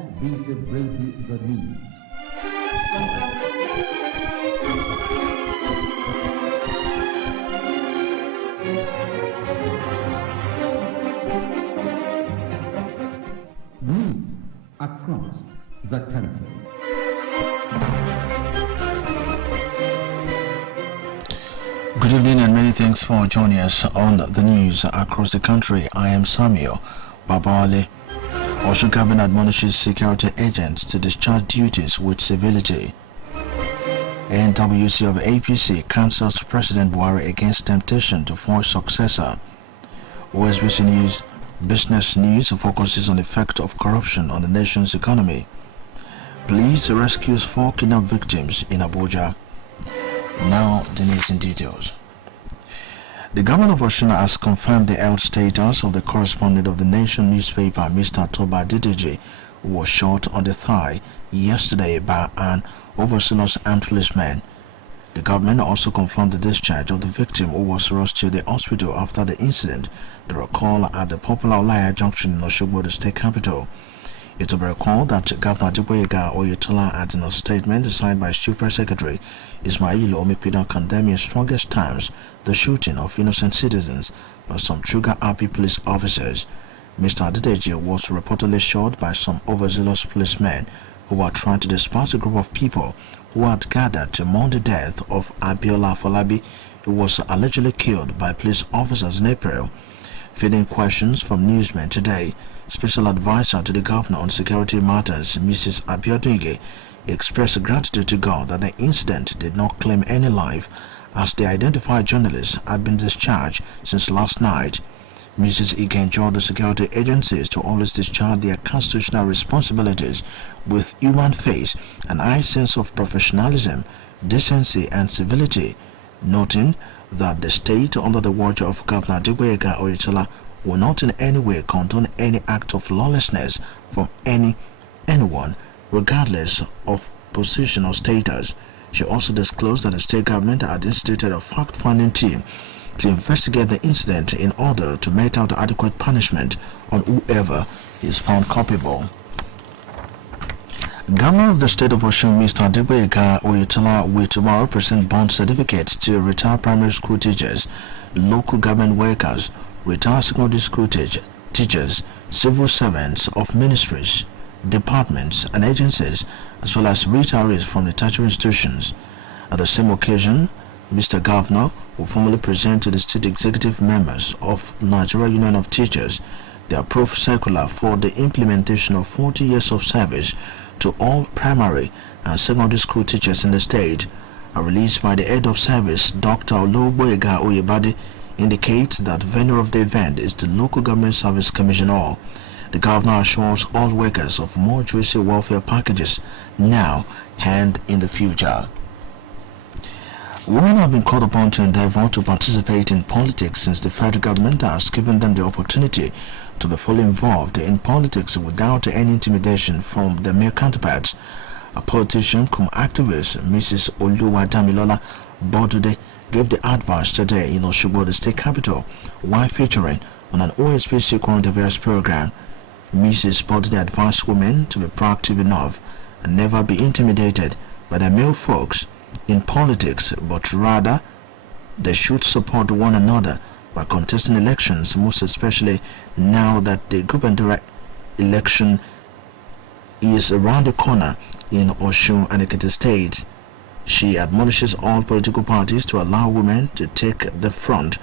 OSBC brings you the news. News across the country. Good evening and many thanks for joining us on the news across the country. I am Samuel Babale. Osho government admonishes security agents to discharge duties with civility. NWC of APC counsels President Buhari against temptation to force successor. OSBC News Business News focuses on the effect of corruption on the nation's economy. Police rescues 4 kidnapped victims in Abuja. Now the news in details. The government of Osun has confirmed the health status of the correspondent of the Nation newspaper, Mr. Toba Dideji, who was shot on the thigh yesterday by an overzealous armed policeman. The government also confirmed the discharge of the victim, who was rushed to the hospital after the incident that occurred at the popular Olaya Junction in Osogbo, the state capital. It will be recalled that Governor Adegboyega Oyetola had in a statement signed by Chief Press Secretary Ismail Omipidan condemning in strongest terms the shooting of innocent citizens by some trigger-happy police officers. Mr. Adedeji was reportedly shot by some overzealous policemen who were trying to disperse a group of people who had gathered to mourn the death of Abiola Afolabi, who was allegedly killed by police officers in April. Feeding questions from newsmen today, Special Advisor to the Governor on Security Matters, Mrs. Abiodun, expressed gratitude to God that the incident did not claim any life, as the identified journalists had been discharged since last night. Mrs. Ike enjoined the security agencies to always discharge their constitutional responsibilities with human faith and high sense of professionalism, decency and civility, noting that the state under the watch of Governor Adegboyega Oyetola will not in any way condone any act of lawlessness from anyone, regardless of position or status. She also disclosed that the state government had instituted a fact-finding team to investigate the incident in order to mete out adequate punishment on whoever is found culpable. Governor of the state of Osun, Mr. Adegboyega Oyetola, will tomorrow present bond certificates to retired primary school teachers, local government workers, retired secondary school teachers, civil servants of ministries, departments and agencies, as well as retirees from the tertiary institutions. At the same occasion, Mr. Governor will formally present to the state executive members of Nigeria Union of Teachers the approved circular for the implementation of 40 years of service to all primary and secondary school teachers in the state. A release by the head of service, Dr. Olugboyega Oyebade, indicates that venue of the event is the Local Government Service Commission Hall. The governor assures all workers of more juicy welfare packages now and in the future. Women have been called upon to endeavor to participate in politics since the federal government has given them the opportunity to be fully involved in politics without any intimidation from their male counterparts. A politician cum activist, Mrs. Oluwadamilola Bodude, gave the advice today in Osogbo, the state capital, while featuring on an OSBC current affairs program. Mrs. Bodude advised women to be proactive enough and never be intimidated by their male folks in politics, but rather they should support one another by contesting elections, most especially now that the gubernatorial election is around the corner in Osun and Ekiti states. She admonishes all political parties to allow women to take the front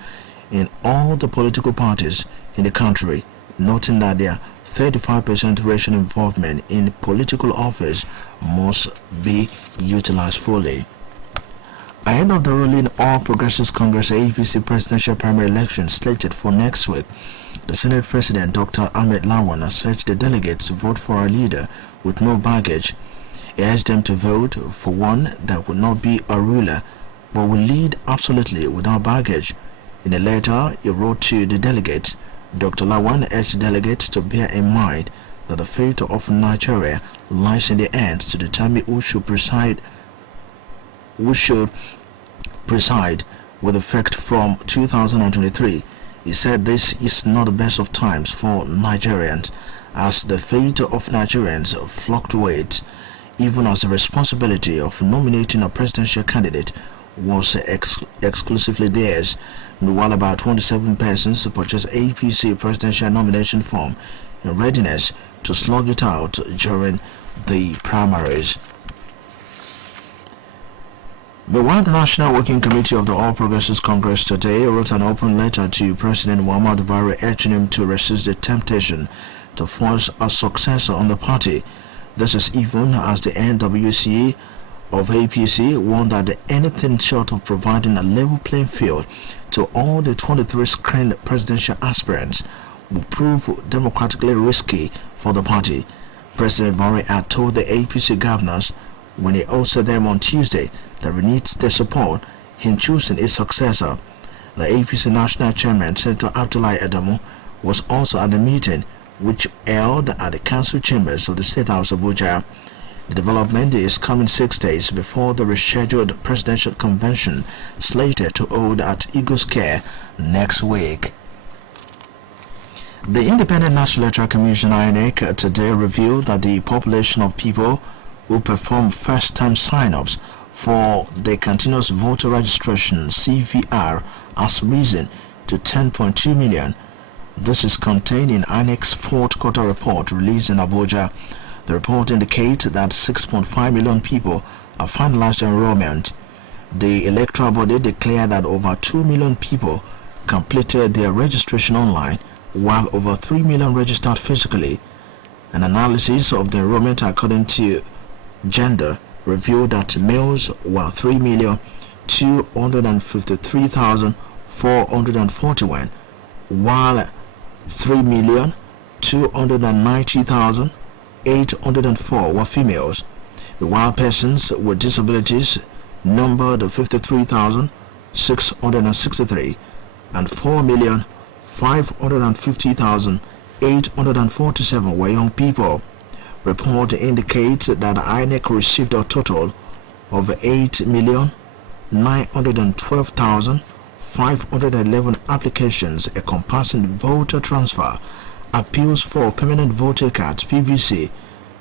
in all the political parties in the country, noting that their 35% racial involvement in political office must be utilized fully. Ahead of the ruling All Progressives Congress APC presidential primary election slated for next week, the Senate President Dr. Ahmed Lawan has urged the delegates to vote for a leader with no baggage. He urged them to vote for one that will not be a ruler, but will lead absolutely without baggage. In a letter he wrote to the delegates, Dr. Lawan urged the delegates to bear in mind that the fate of Nigeria lies in the hands to determine who should preside with effect from 2023. He said this is not the best of times for Nigerians, as the fate of Nigerians fluctuates, even as the responsibility of nominating a presidential candidate was exclusively theirs. Meanwhile, about 27 persons purchased APC presidential nomination form in readiness to slug it out during the primaries. Meanwhile, the National Working Committee of the All Progressives Congress today wrote an open letter to President Muhammadu Buhari urging him to resist the temptation to force a successor on the party. This is even as the NWCA of APC warned that anything short of providing a level playing field to all the 23 screened presidential aspirants will prove democratically risky for the party. President Buhari had told the APC governors when he hosted them on Tuesday that he needs their support in choosing its successor. The APC National Chairman, Senator Abdullahi Adamu, was also at the meeting, which held at the council chambers of the State House of Abuja. The development is coming 6 days before the rescheduled presidential convention slated to hold at Eagles Care next week. The Independent National Electoral Commission (INEC) today revealed that the population of people who perform first-time sign-ups for the Continuous Voter Registration (CVR) has risen to 10.2 million. This is contained in INEC's fourth quarter report released in Abuja. The report indicates that 6.5 million people have finalized enrollment. The electoral body declared that over 2 million people completed their registration online, while over 3 million registered physically. An analysis of the enrollment according to gender revealed that males were 3,253,441, while 3,290,804 were females. While persons with disabilities numbered 53,663 and 4,550,847 were young people. Report indicates that INEC received a total of 8,912,511 applications encompassing voter transfer, appeals for permanent voter cards (PVC)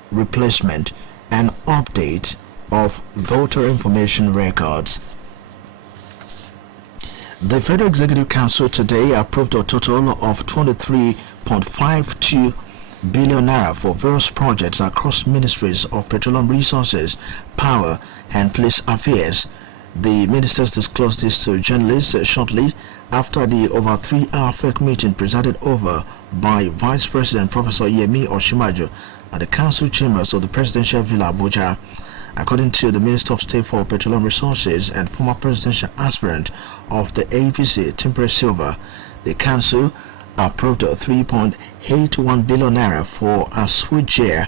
replacement, and update of voter information records. The Federal Executive Council today approved a total of 23.52 billion naira for various projects across ministries of petroleum resources, power, and police affairs. The ministers disclosed this to journalists shortly after the over 3-hour FEC meeting presided over by Vice President Professor Yemi Osinbajo at the council chambers of the Presidential Villa, Abuja. According to the Minister of State for Petroleum Resources and former presidential aspirant of the APC, Timbre Silva, the council approved 3.81 billion naira for a switchgear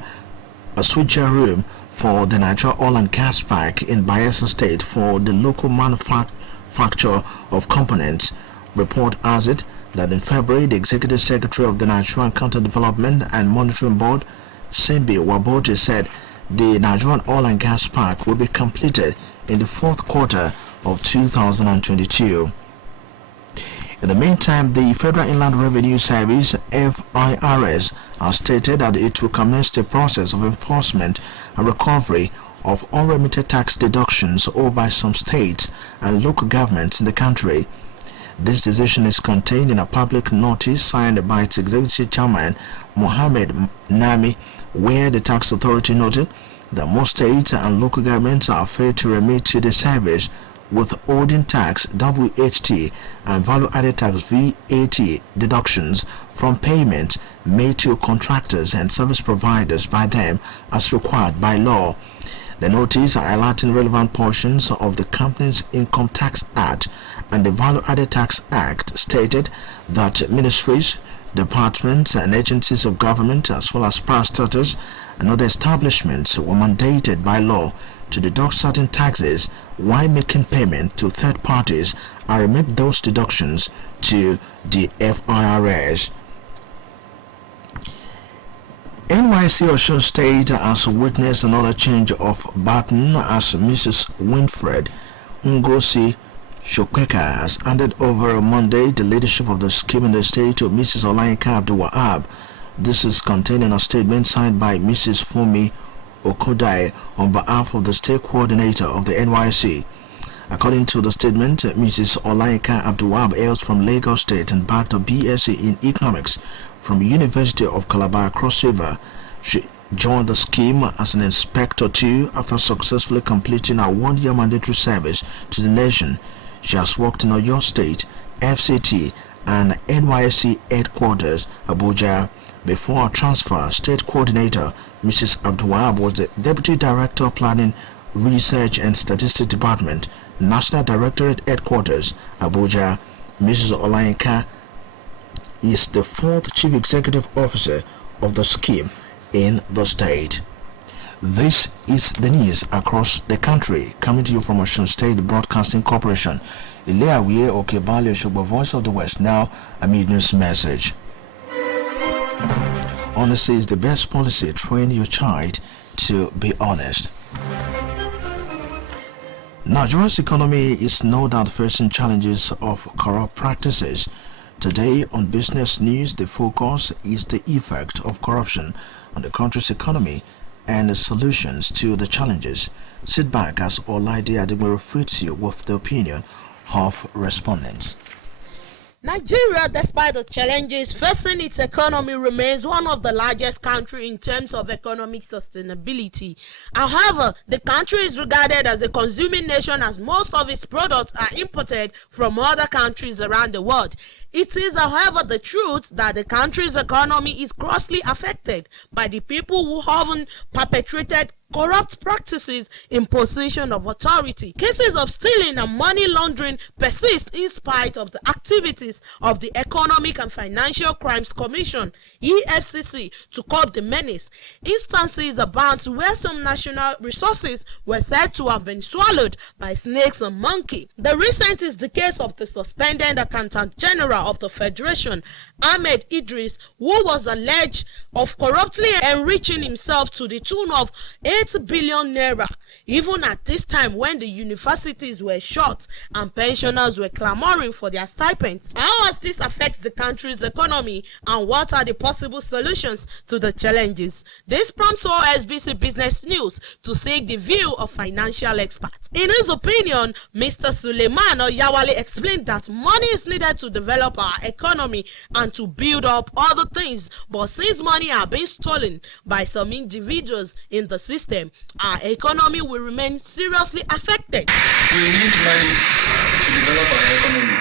room for the Nigeria Oil and Gas Park in Bayelsa State for the local manufacture of components. Report has it that in February, the Executive Secretary of the Nigerian Counter Development and Monitoring Board, Simbi Wabote, said the Nigerian Oil and Gas Park will be completed in the fourth quarter of 2022. In the meantime, the Federal Inland Revenue Service (FIRS) has stated that it will commence the process of enforcement and recovery of unremitted tax deductions owed by some states and local governments in the country. This decision is contained in a public notice signed by its Executive Chairman Mohammed Nami, where the tax authority noted that most states and local governments are failed to remit to the service withholding tax (WHT) and value-added tax (VAT) deductions from payments made to contractors and service providers by them as required by law. The notice, highlighting relevant portions of the Companies Income Tax Act and the Value-Added Tax Act, stated that ministries, departments, and agencies of government, as well as parastatals and other establishments, were mandated by law to deduct certain taxes while making payment to third parties and remit those deductions to the FIRS. NYC Osun State has witnessed another change of baton as Mrs. Winfred Ngozi Shokweka has handed over on Monday the leadership of the scheme in the state to Mrs. Olayinka Abdul-Wahab. This is contained in a statement signed by Mrs. Fumi Okodai on behalf of the state coordinator of the NYC. According to the statement, Mrs. Olayinka Abdul-Wahab hails from Lagos State and backed a BSc in Economics from University of Calabar Cross River. She joined the scheme as an Inspector 2 after successfully completing her one-year mandatory service to the nation. She has worked in Oyo State, FCT, and NYSC headquarters, Abuja. Before her transfer, State Coordinator Mrs. Abdul-Wahab was the Deputy Director of Planning, Research and Statistics Department, National Directorate Headquarters, Abuja. Mrs. Olayinka is the 4th Chief Executive Officer of the scheme in the state. This is the news across the country, coming to you from Osun State Broadcasting Corporation. Ileawie Okebale Shogbo, Voice of the West. Now, a mid-news message. Honesty is the best policy. Train your child to be honest. Nigeria's economy is no doubt facing challenges of corrupt practices. Today on Business News, the focus is the effect of corruption on the country's economy and the solutions to the challenges. Sit back as Olaide Adegbero feeds you with the opinion of respondents. Nigeria, despite the challenges facing its economy, remains one of the largest countries in terms of economic sustainability. However, the country is regarded as a consuming nation as most of its products are imported from other countries around the world. It is, however, the truth that the country's economy is grossly affected by the people who haven't perpetrated corrupt practices in position of authority. Cases of stealing and money laundering persist in spite of the activities of the Economic and Financial Crimes Commission (EFCC) to curb the menace. Instances abound where some national resources were said to have been swallowed by snakes and monkeys. The recent is the case of the suspended Accountant General of the Federation, Ahmed Idris, who was alleged of corruptly enriching himself to the tune of 8 billion naira, even at this time when the universities were shut and pensioners were clamoring for their stipends. How has this affected the country's economy, and what are the possible solutions to the challenges? This prompts OSBC Business News to seek the view of financial experts. In his opinion, Mr. Suleiman Oyawale explained that money is needed to develop our economy and to build up other things, but since money are being stolen by some individuals in the system, our economy will remain seriously affected. We need money to develop our economy.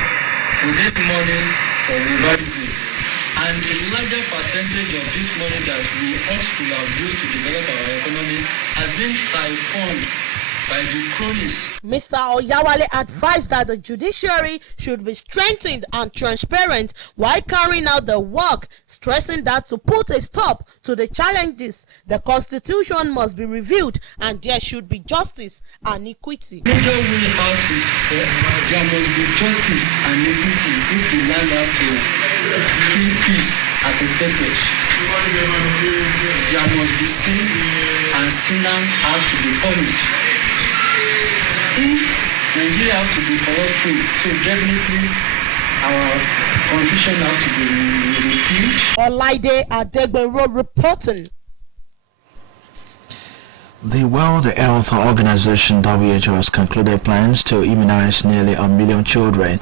We need money for revising. And a larger percentage of this money that we ought to have used to develop our economy has been siphoned by the cronies. Mr. Oyawale advised that the judiciary should be strengthened and transparent while carrying out the work, stressing that to put a stop to the challenges, the constitution must be reviewed and there should be justice and equity. Major way out is there must be justice and equity if the land have to see peace as expected. There must be sin and sinner has to be punished. If Nigeria has to be corrupt-free, so definitely our confusion has to be refused. Olaide Adegbero reporting. The World Health Organization (WHO) has concluded plans to immunize nearly 1 million children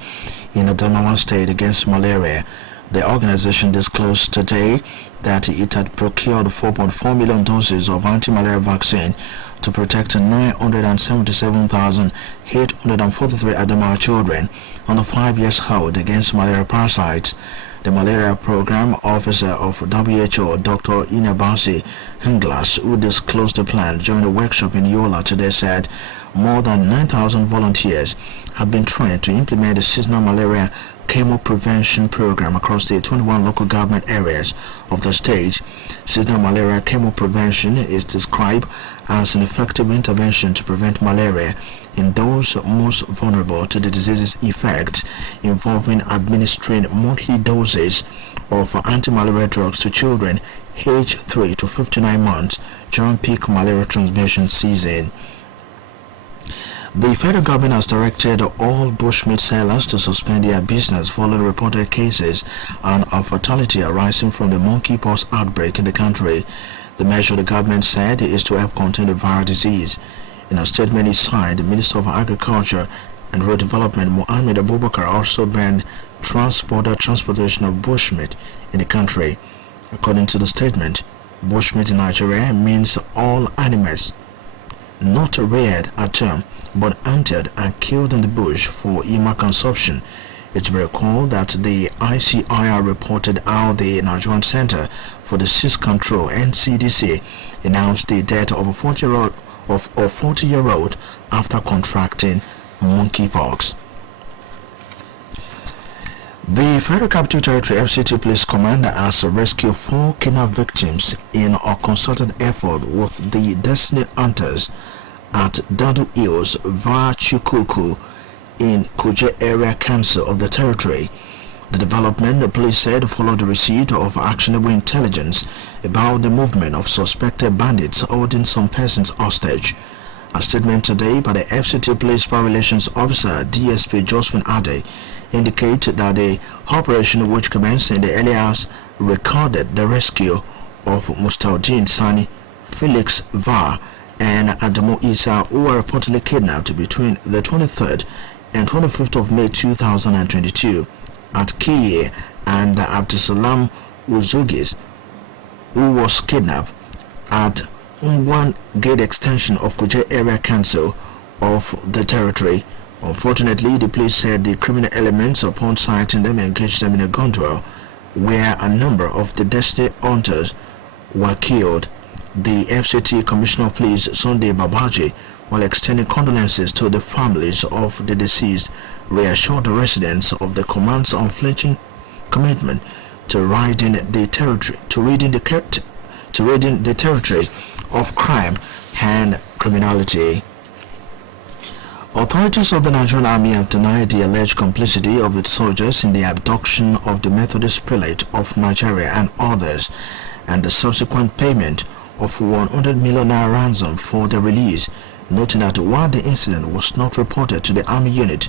in Adamawa State against malaria. The organization disclosed today that it had procured 4.4 million doses of anti-malaria vaccine to protect 977,843 Adamawa children on a 5-year hold against malaria parasites. The malaria program officer of WHO, Dr. Inabasi Henglas, who disclosed the plan during a workshop in Yola today, said more than 9,000 volunteers have been trained to implement the seasonal malaria chemo prevention program across the 21 local government areas of the state. Seasonal malaria chemo prevention is described as an effective intervention to prevent malaria in those most vulnerable to the disease's effects, involving administering monthly doses of anti-malaria drugs to children aged 3 to 59 months during peak malaria transmission season. The federal government has directed all bushmeat sellers to suspend their business following reported cases and a fatality arising from the monkeypox outbreak in the country. The measure, the government said, is to help contain the viral disease. In a statement he signed, the Minister of Agriculture and Rural Development, Mohammed Abubakar, also banned transportation of bushmeat in the country. According to the statement, bushmeat in Nigeria means all animals not reared at home but hunted and killed in the bush for human consumption. It's recalled that the ICIR reported how the Nigerian Center for Disease Control (NCDC) announced the death of a 40-year-old after contracting monkeypox. The Federal Capital Territory FCT Police Commander has rescued 4 kidnap victims in a concerted effort with the Destiny Hunters at Dadu Hills via Chukuku in Kuje Area Council of the territory. The development, the police said, followed the receipt of actionable intelligence about the movement of suspected bandits holding some persons hostage. A statement today by the FCT Police Power Relations Officer DSP Josephine Ade indicated that the operation, which commenced in the early hours, recorded the rescue of Mustaudin Sani, Felix Var, and Adamu Isa, who were reportedly kidnapped between the 23rd and 25th of May 2022 at Kiye, and Abdusalam Uzugis, who was kidnapped at one gate extension of Kuje Area Council of the territory. Unfortunately, the police said the criminal elements, upon sighting them, engaged them in a gun duel where a number of the Destiny Hunters were killed. The FCT Commissioner of Police Sunday Babaji, while extending condolences to the families of the deceased, reassured the residents of the command's unflinching commitment to ridding the territory of crime and criminality. Authorities of the Nigerian Army have denied the alleged complicity of its soldiers in the abduction of the Methodist prelate of Nigeria and others, and the subsequent payment of 100 million naira ransom for their release, noting that while the incident was not reported to the Army unit,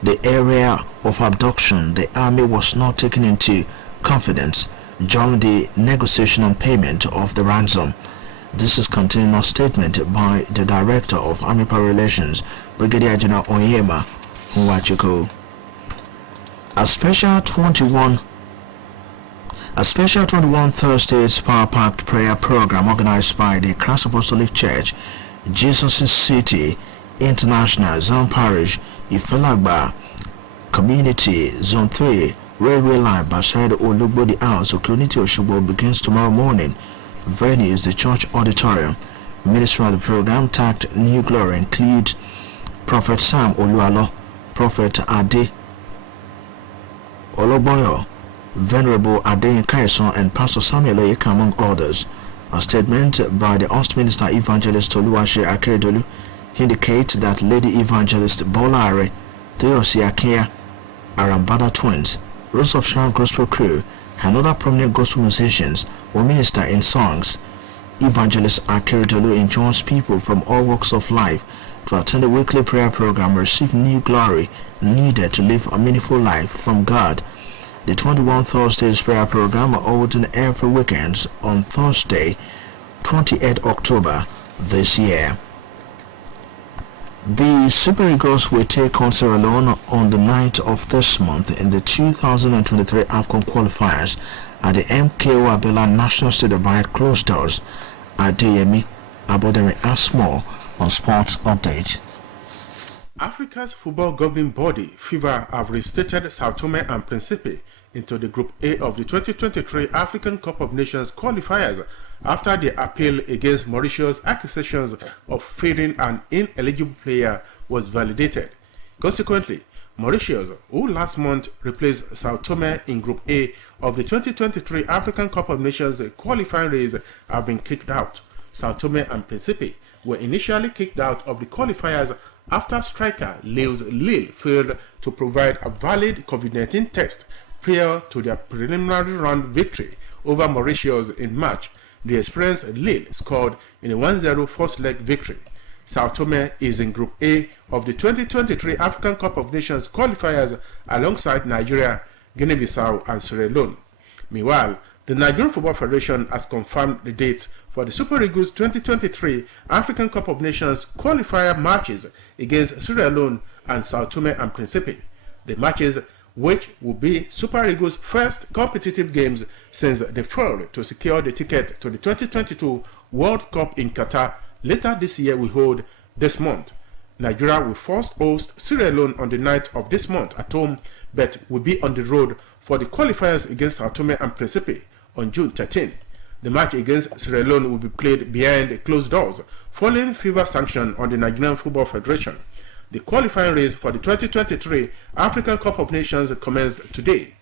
the area of abduction, the Army was not taken into confidence during the negotiation and payment of the ransom. This is contained in a statement by the Director of Army Power Relations, Brigadier General Onyema Nwachukwu. A special 21 Thursdays power-packed prayer program organized by the Christ Apostolic Church, Jesus City International Zone Parish, Ifelagba Community Zone 3 Railway Line beside Olugbodi House, Okuniti Oshobo begins tomorrow morning. Venue is the church auditorium. Ministry of the program tagged New Glory include Prophet Sam Olualo, Prophet Ade Oloboyo, Venerable Ade Nkaiso, and Pastor Samuel Oyeka, among others. A statement by the Host Minister Evangelist Oluwase Akeredolu indicates that Lady Evangelist Bola Are, Toyosi Akia, Arambada Twins, Rose of Sharon Gospel Crew, and other prominent gospel musicians will minister in songs. Evangelist Akeredolu enjoins people from all walks of life to attend the weekly prayer program, receive new glory needed to live a meaningful life from God. The 21 Thursdays prayer program are holding every weekend on Thursday, 28 October this year. The Super Eagles will take on Sierra Leone on the 9th of this month in the 2023 AFCON qualifiers at the MKO Abiola National Stadium behind closed doors. Adeyemi Abodere asks more on Sports Update. Africa's football governing body, FIFA, have restated Sao Tome and Principe into the Group A of the 2023 African Cup of Nations qualifiers after the appeal against Mauritius' accusations of favoring an ineligible player was validated. Consequently, Mauritius, who last month replaced Sao Tome in Group A of the 2023 African Cup of Nations qualifying race, have been kicked out. Sao Tome and Principe were initially kicked out of the qualifiers after striker Lewis Lille failed to provide a valid COVID-19 test prior to their preliminary round victory over Mauritius in March. The experienced Lille scored in a 1-0 first leg victory. Sao Tome is in Group A of the 2023 African Cup of Nations qualifiers alongside Nigeria, Guinea-Bissau and Sierra Leone. Meanwhile, the Nigerian Football Federation has confirmed the dates for the Super Eagles 2023 African Cup of Nations qualifier matches against Sierra Leone and Sao Tome and Principe. The matches, which will be Super Eagles' first competitive games since they failed to secure the ticket to the 2022 World Cup in Qatar later this year, will hold this month. Nigeria will first host Sierra Leone on the night of this month at home, but will be on the road for the qualifiers against Sao Tome and Principe on June 13. The match against Sierra Leone will be played behind closed doors, following FIFA sanction on the Nigerian Football Federation. The qualifying race for the 2023 African Cup of Nations commenced today.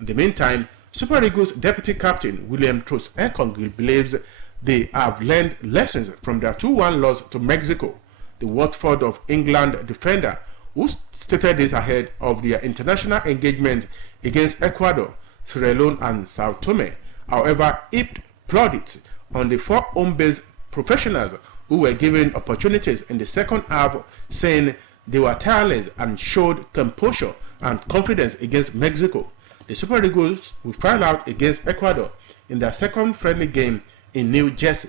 In the meantime, Super Eagles Deputy Captain William Troost-Ekong believes they have learned lessons from their 2-1 loss to Mexico. The Watford of England defender, who stated this ahead of their international engagement against Ecuador, Sierra Leone and Sao Tome, however, heaped plaudits on the 4 home-based professionals who were given opportunities in the second half, saying they were tireless and showed composure and confidence against Mexico. The Super Eagles will file out against Ecuador in their second friendly game in New Jersey.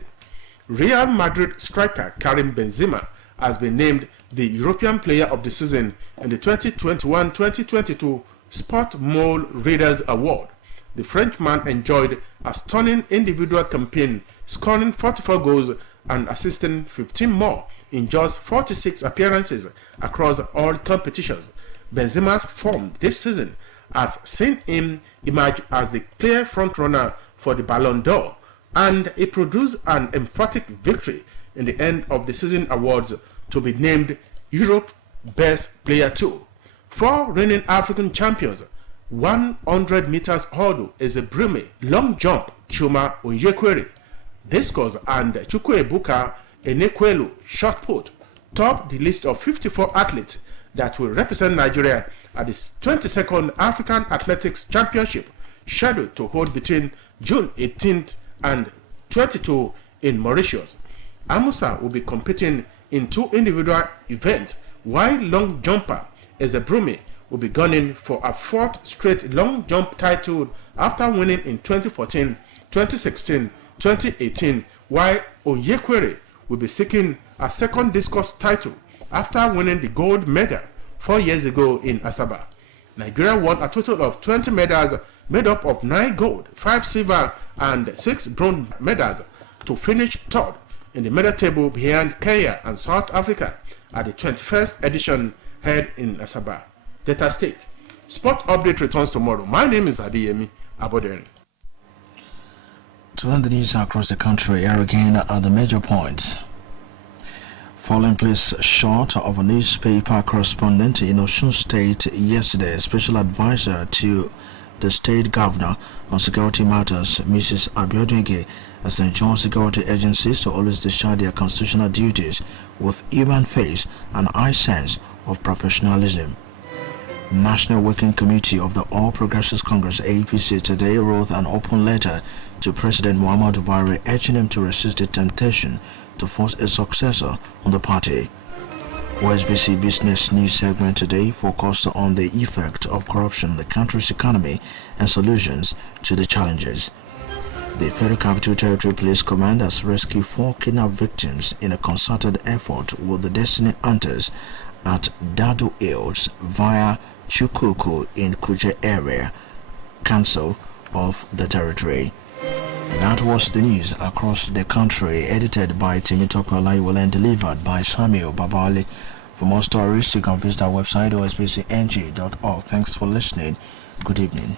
Real Madrid striker Karim Benzema has been named the European Player of the Season in the 2021-2022 Sport Mole Readers Award. The Frenchman enjoyed a stunning individual campaign, scoring 44 goals and assisting 15 more in just 46 appearances across all competitions. Benzema's form this season has seen him emerge as the clear frontrunner for the Ballon d'Or, and he produced an emphatic victory in the end of the season awards to be named Europe Best Player 2. 4 reigning African champions, 100 meters hurdle is a Brume, long jump Chuma Onyekwere, discus and Chukwuebuka Enekwelu shot put top the list of 54 athletes that will represent Nigeria at the 22nd African Athletics Championship, scheduled to hold between June 18th and 22 in Mauritius. Amusa will be competing in 2 individual events, while long jumper Ezebrume will be gunning for a 4th straight long jump title after winning in 2014, 2016, 2018, while Onyekwere will be seeking a 2nd discus title after winning the gold medal 4 years ago in Asaba. Nigeria won a total of 20 medals made up of 9 gold, 5 silver and 6 bronze medals to finish 3rd in the medal table behind Kenya and South Africa at the 21st edition held in Asaba, Delta State. Sport Update returns tomorrow. My name is Adeyemi Abodere. To end the news across the country, here again are the major points. Falling place short of a newspaper correspondent in Osun State yesterday, special advisor to the state governor on security matters, Mrs. Abiodunge, has enjoined security agencies to always discharge their constitutional duties with human face and high sense of professionalism. National Working Committee of the All Progressives Congress APC today wrote an open letter to President Muhammadu Buhari urging him to resist the temptation to force a successor on the party. OSBC Business News segment today focused on the effect of corruption on the country's economy and solutions to the challenges. The Federal Capital Territory Police Command has rescued 4 kidnapped victims in a concerted effort with the Destiny Hunters at Dadu Hills via Chukuku in Kuje area, Council of the Territory. That was the news across the country, edited by Timitope Olaiwole and delivered by Samuel Babali. For more stories, you can visit our website osbcng.org. Thanks for listening. Good evening.